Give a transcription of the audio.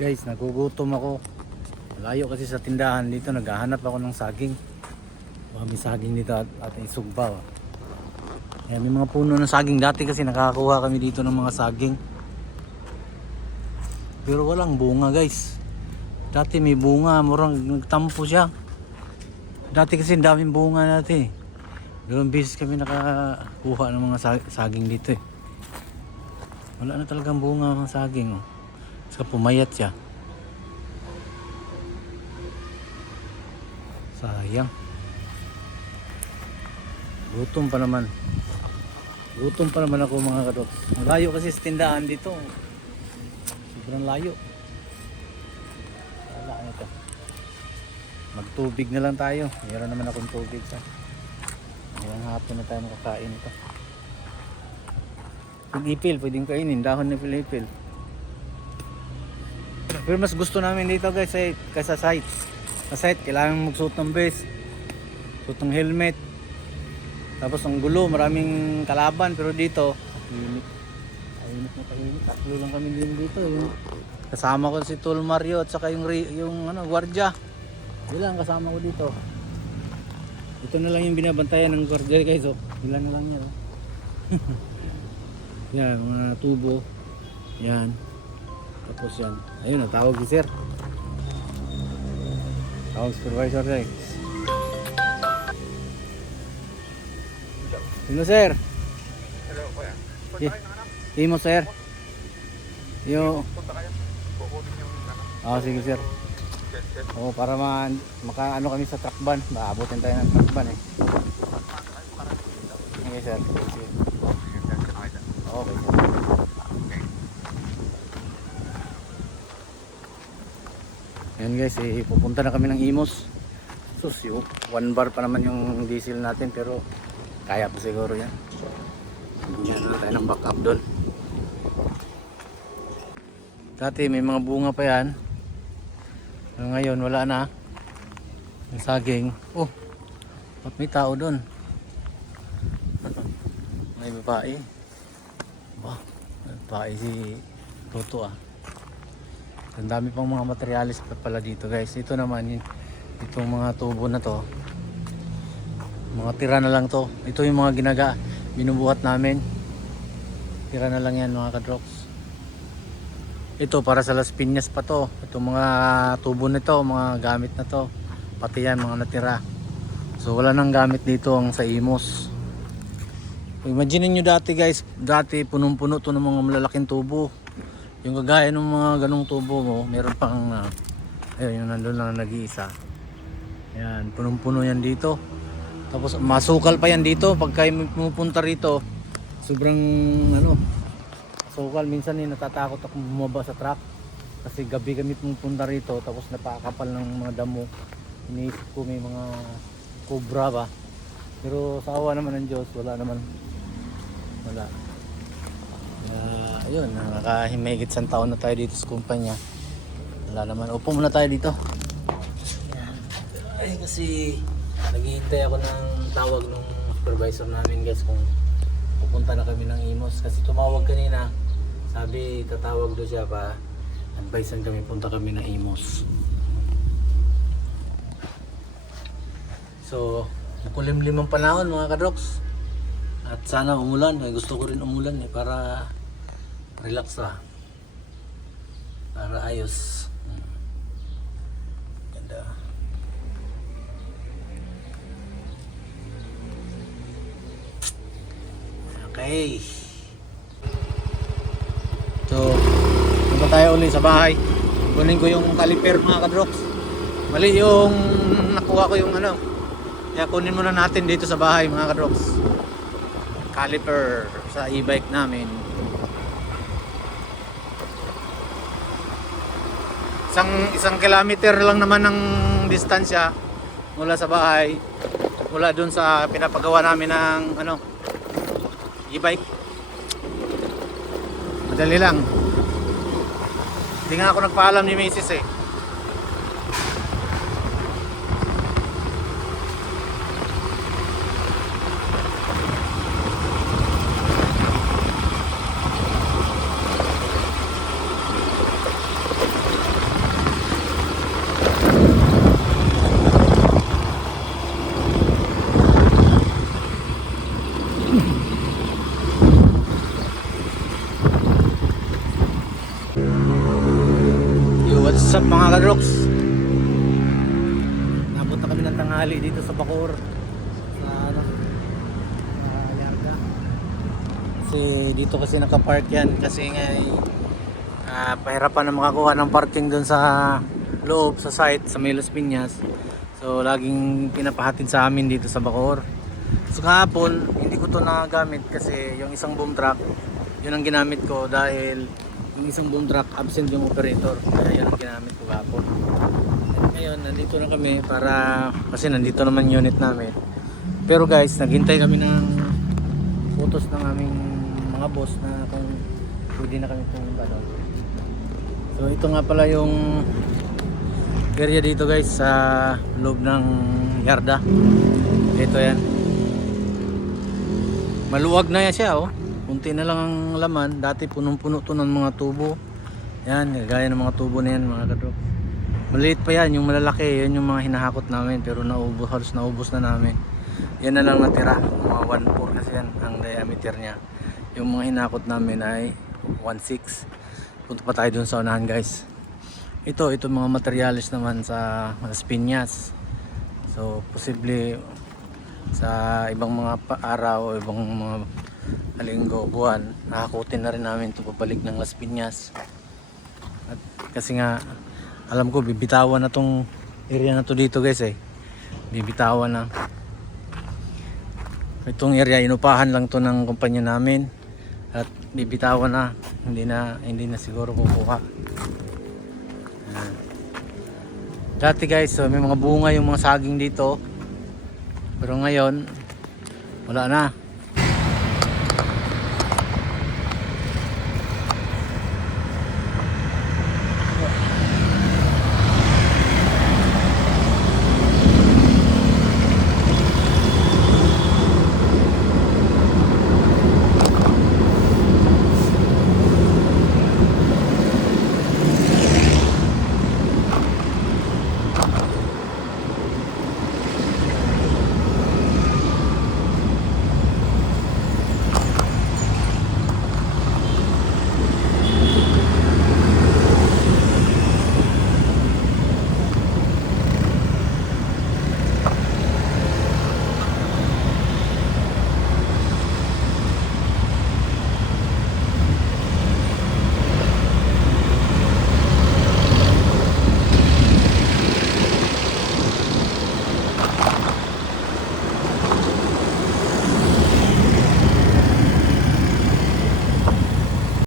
Guys, nagugutom ako. Malayo kasi sa tindahan dito, naghahanap ako ng saging. May saging dito at isugba. May mga puno ng saging. Dati kasi nakakakuha kami dito ng mga saging. Pero walang bunga guys. Dati may bunga, murang nagtampo siya. Dati kasi daming bunga natin. Dalawang beses kami nakakuha ng mga saging dito eh. Wala na talagang bunga ng saging oh. Saka pumayat siya. Sayang. Gutom pa naman. Gutom pa naman ako mga kadoks. Malayo kasi sa tindahan dito. Sobrang layo. Wala na ito. Magtubig na lang tayo. Meron naman akong tubig sa. Ngayong hapon na tayo makakain ito. Ipil, pwedeng kainin. Dahon ng ipil. Pero mas gusto namin dito guys kaysa site. Sa site, kailangan magsuot ng vest. Suot ng helmet. Tapos ang gulo, maraming kalaban. Pero dito, tahimik na tahimik. Tatlo lang kami din dito. Yung kasama ko si Tol Mario at saka yung gwardiya. Ilan kasama ko dito. Ito na lang yung binabantayan ng gwardiya guys. Oh. Ilan na lang yan. Oh. Yan, mga tubo. Yan. Tapos yan. Ayun, natawag si sir. Tawag supervisor guys. Sino sir? Hello, kuya. Punta kayo ng anak? Imo sir. Yo. Punta kayo. Kukunin yung Sige sir. set. Oo, para maka-ano kami sa truck van. Maabutin tayo ng truck van eh. Okay sir. Okay. Okay. Ayan guys, pupunta na kami ng Imos. Sus, 1 bar pa naman yung diesel natin pero kaya pa siguro yan. Hindi na tayo ng backup doon. Dati may mga bunga pa yan. Pero ngayon wala na. Yung saging. Oh, ba't may tao doon? May babae. Bah, may babae si Toto ah. Ang dami pang mga materialis pa pala dito guys. Ito naman itong mga tubo na to. Mga tira na lang to. Ito yung mga binubuhat namin. Tira na lang yan mga kadroks. Ito para sa Las Piñas pa to. Itong mga tubo nito, mga gamit na to. Pati yan mga natira. So wala nang gamit dito ang sa Imos. Imagine nyo dati guys. Dati punong-puno to ng mga malalaking tubo. Yung kagaya ng mga ganong tubo mo, meron pang ayun, yung nandun lang nag-iisa. Ayan, punong-puno yan dito. Tapos masukal pa yan dito pag kayo pumunta rito. Sobrang sukal. Minsan natatakot ako bumaba sa truck. Kasi gabi kami pumunta rito tapos napakapal ng mga damo. Iniisip ko may mga cobra ba. Pero sa awa naman ng Diyos, wala naman. Wala. Ayun, nakahimigit isang taon na tayo dito sa kumpanya. Wala naman. Upo muna tayo dito. Ay, kasi naghihintay ako ng tawag ng supervisor namin guys kung pupunta na kami ng Imos. Kasi tumawag kanina. Sabi tatawag doon siya pa. Advisean kami, punta kami ng Imos. So, nakulimlim ang panahon mga kadroks. At sana umulan. Gusto ko rin umulan para relax ba. Para ayos. Ganda. Okay. So, punta tayo ulit sa bahay. Kunin ko yung caliper mga kadroks. Mali yung nakuha ko yung Kaya kunin muna natin dito sa bahay mga kadroks. Caliper sa e-bike namin. Isang kilometer lang naman ng distansya mula sa bahay, mula dun sa pinapagawa namin ng e-bike. Madali lang. Hindi nga ako nagpaalam ni Mrs. eh. What's up mga kadroks? Nabot na kami ng tanghali dito sa Bacoor. Sa ano? Sa Yarda. Kasi dito kasi nakapark yan. Kasi nga pahirapan na makakuha ng parking doon sa loob, sa site, sa Melos Piñas. So laging pinapahatid sa amin dito sa Bacoor. So kahapon, hindi ko to nagamit kasi yung isang boom truck, yun ang ginamit ko dahil yung isang boom truck absent yung operator, kaya yun ang ginamit ko kahapon. At ngayon nandito na kami para kasi nandito naman unit namin. Pero guys, naghintay kami ng photos ng aming mga boss na kung pwede na kami pumunta doon. So ito nga pala yung area dito guys sa loob ng yarda. Ito yan, maluwag na yan siya oh. Kunti na lang ang laman. Dati punong-puno to ng mga tubo. Yan, gaya ng mga tubo na yan mga kadrop. Maliit pa yan, yung malalaki, yan yung mga hinahakot namin. Pero naubos, halos naubos na namin. Yan na lang natira, mga 1.4 kasi yan ang diameter niya. Yung mga hinahakot namin ay 1.6. Punta pa tayo dun sa unahan guys. Ito mga materialis naman sa Las Piñas. So posible sa ibang mga araw o ibang mga linggo, buwan, nakakutin na rin namin ito pabalik ng Las Piñas. At kasi nga alam ko bibitawan na tong area na to dito guys eh. Bibitawan na. Itong area inupahan lang to ng kumpanya namin at bibitawan na. Hindi na siguro kukuha. Dati guys, so may mga bunga yung mga saging dito. Pero ngayon wala na.